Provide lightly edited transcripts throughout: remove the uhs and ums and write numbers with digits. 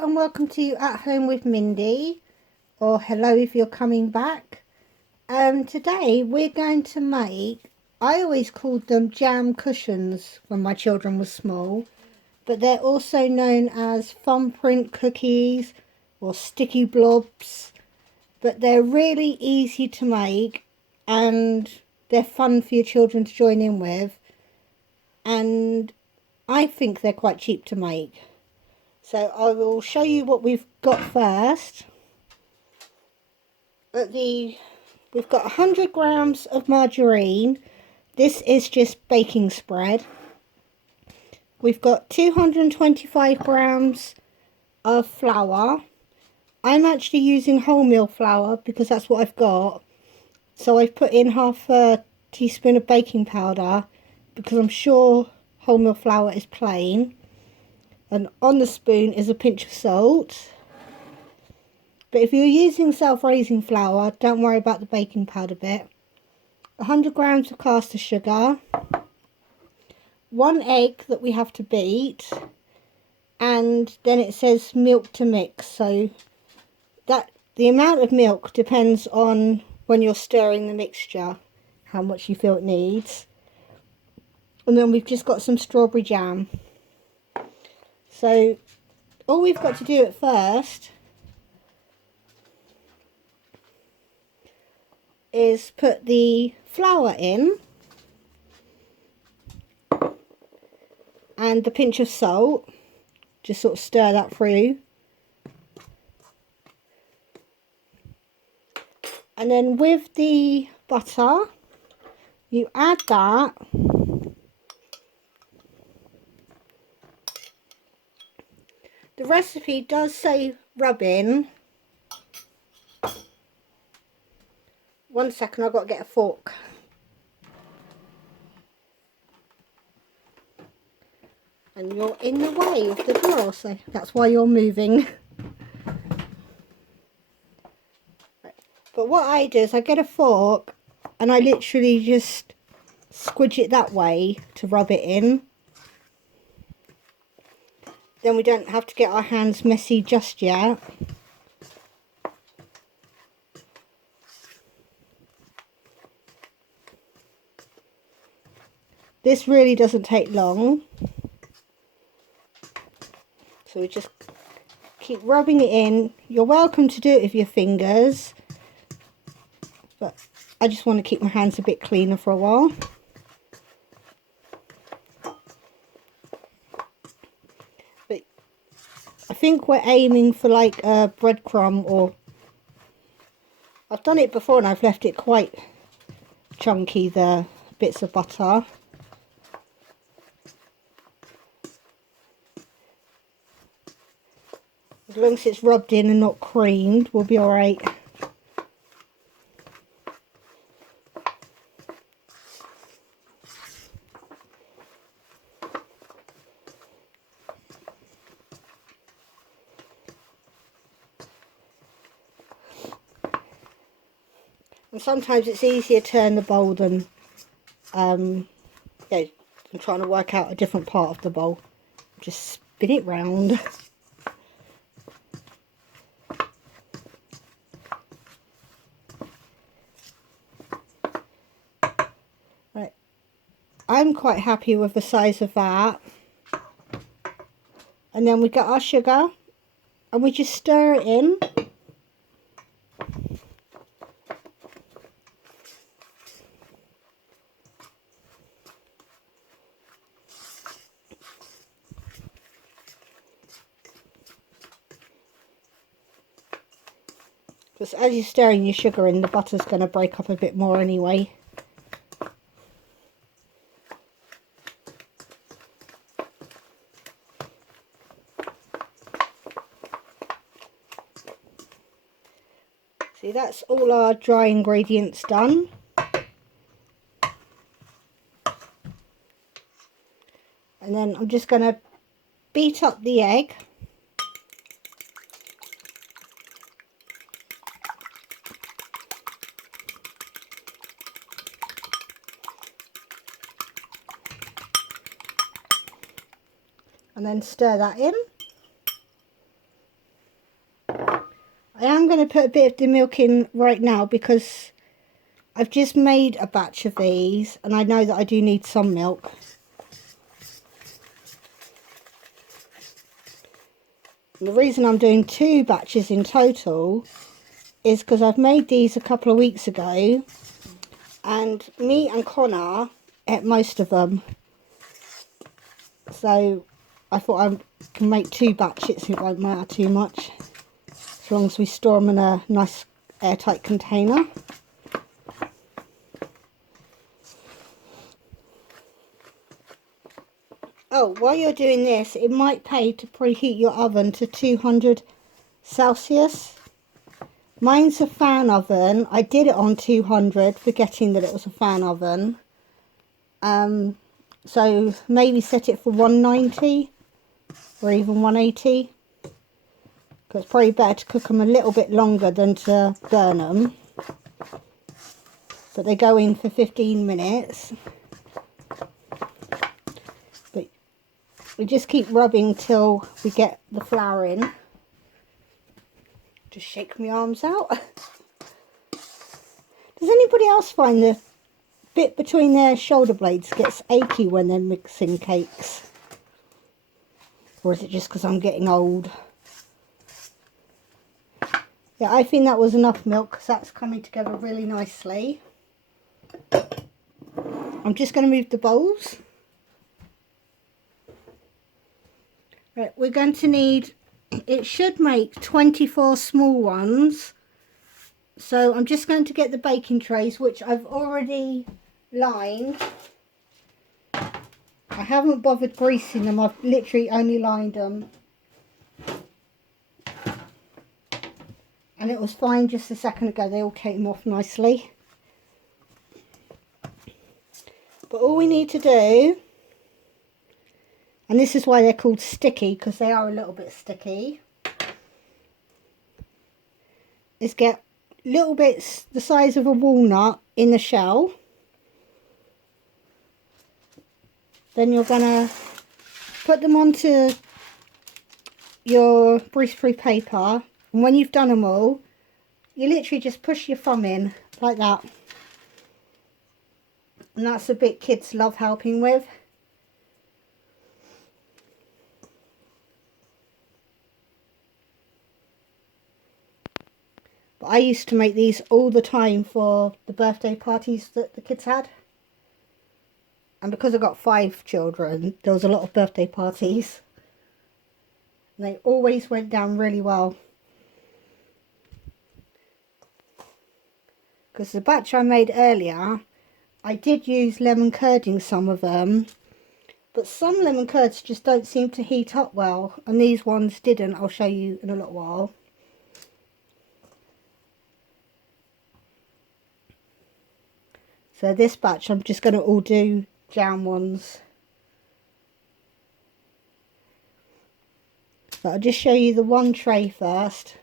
and welcome to At Home with Mindy, or hello if you're coming back. Today we're going to make, I always called them jam cushions when my children were small, but they're also known as thumbprint cookies or sticky blobs, but they're really easy to make and they're fun for your children to join in with, and I think they're quite cheap to make. So I will show you what we've got first. We've got 100 grams of margarine. This is just baking spread. We've got 225 grams of flour. I'm actually using wholemeal flour because that's what I've got. So I've put in half a teaspoon of baking powder because I'm sure wholemeal flour is plain. And on the spoon is a pinch of salt. But if you're using self-raising flour, don't worry about the baking powder bit. 100 grams of caster sugar. 1 egg that we have to beat. And then it says milk to mix. So that the amount of milk depends on when you're stirring the mixture, how much you feel it needs. And then we've just got some strawberry jam. So all we've got to do at first is put the flour in and the pinch of salt, just sort of stir that through, and then with the butter you add that. The recipe does say rub in. One second, I've got to get a fork. And you're in the way of the door, so that's why you're moving. But what I do is I get a fork and I literally just squidge it that way to rub it in. Then we don't have to get our hands messy just yet. This really doesn't take long. So we just keep rubbing it in. You're welcome to do it with your fingers, but I just want to keep my hands a bit cleaner for a while. But I think we're aiming for like a breadcrumb, or I've done it before and I've left it quite chunky, the bits of butter. As long as it's rubbed in and not creamed, we'll be alright. And sometimes it's easier to turn the bowl than I'm trying to work out a different part of the bowl. Just spin it round. Right, I'm quite happy with the size of that. And then we get our sugar and we just stir it in. Because as you're stirring your sugar in, the butter's going to break up a bit more anyway. See, that's all our dry ingredients done. And then I'm just going to beat up the egg. And then stir that in. I am going to put a bit of the milk in right now because I've just made a batch of these and I know that I do need some milk. And the reason I'm doing 2 batches in total is because I've made these a couple of weeks ago and me and Connor ate most of them. So I thought I can make 2 batches, it won't matter too much. As long as we store them in a nice airtight container. Oh, while you're doing this, it might pay to preheat your oven to 200 Celsius. Mine's a fan oven. I did it on 200, forgetting that it was a fan oven. So maybe set it for 190 or even 180. Because it's probably better to cook them a little bit longer than to burn them. But they go in for 15 minutes. But we just keep rubbing till we get the flour in. Just shake my arms out. Does anybody else find the bit between their shoulder blades gets achy when they're mixing cakes? Or is it just because I'm getting old? Yeah, I think that was enough milk because that's coming together really nicely. I'm just going to move the bowls. Right, we're going to need, it should make 24 small ones. So I'm just going to get the baking trays, which I've already lined. I haven't bothered greasing them, I've literally only lined them. And it was fine just a second ago, they all came off nicely. But all we need to do, and this is why they're called sticky, because they are a little bit sticky, is get little bits the size of a walnut in the shell. Then you're going to put them onto your grease-proof paper. And when you've done them all, you literally just push your thumb in like that. And that's the bit kids love helping with. But I used to make these all the time for the birthday parties that the kids had. And because I've got 5 children, there was a lot of birthday parties. And they always went down really well. Because the batch I made earlier, I did use lemon curd in some of them. But some lemon curds just don't seem to heat up well. And these ones didn't. I'll show you in a little while. So this batch I'm just going to all do jam ones. So I'll just show you the one tray first.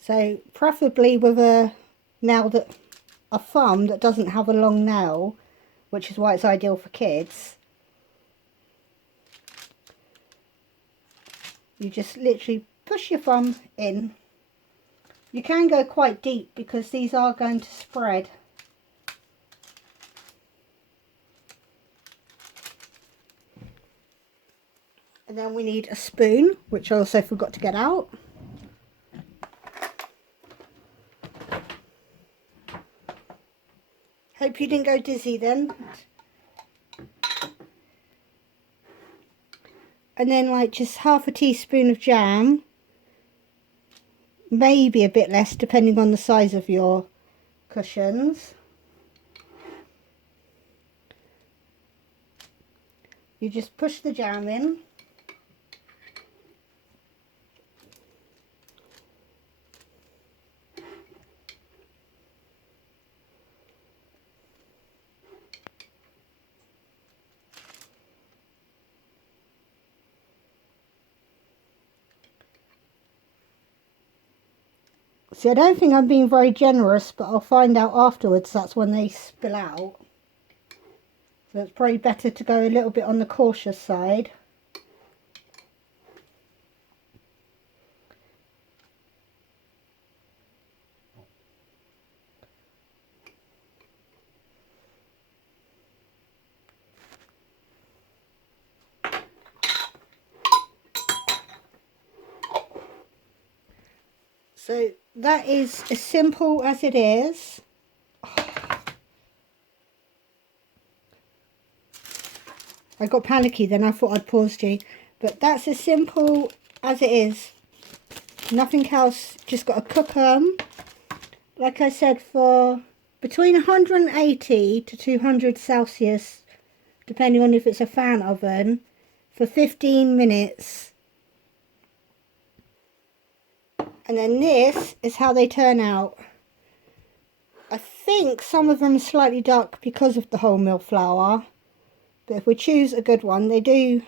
So preferably with a thumb that doesn't have a long nail, which is why it's ideal for kids. You just literally push your thumb in. You can go quite deep because these are going to spread. And then we need a spoon, which I also forgot to get out. Hope you didn't go dizzy then. And then like just half a teaspoon of jam. Maybe a bit less depending on the size of your cushions. You just push the jam in. See, I don't think I'm being very generous, but I'll find out afterwards that's when they spill out. So it's probably better to go a little bit on the cautious side. So that is as simple as it is. I got panicky then, I thought I'd paused you. But that's as simple as it is. Nothing else, just got to cook them. Like I said, for between 180 to 200 Celsius, depending on if it's a fan oven, for 15 minutes. And then this is how they turn out. I think some of them are slightly dark because of the wholemeal flour. But if we choose a good one, they do...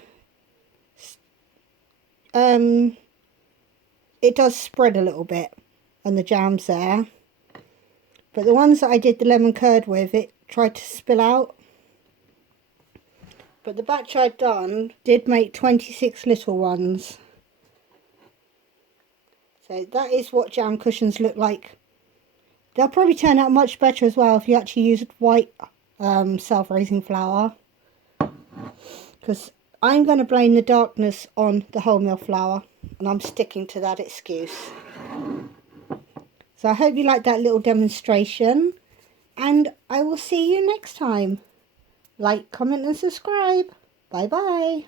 it does spread a little bit. And the jam's there. But the ones that I did the lemon curd with, it tried to spill out. But the batch I'd done did make 26 little ones. So that is what jam cushions look like. They'll probably turn out much better as well if you actually use white self-raising flour. Because I'm going to blame the darkness on the wholemeal flour. And I'm sticking to that excuse. So I hope you liked that little demonstration. And I will see you next time. Like, comment and subscribe. Bye bye.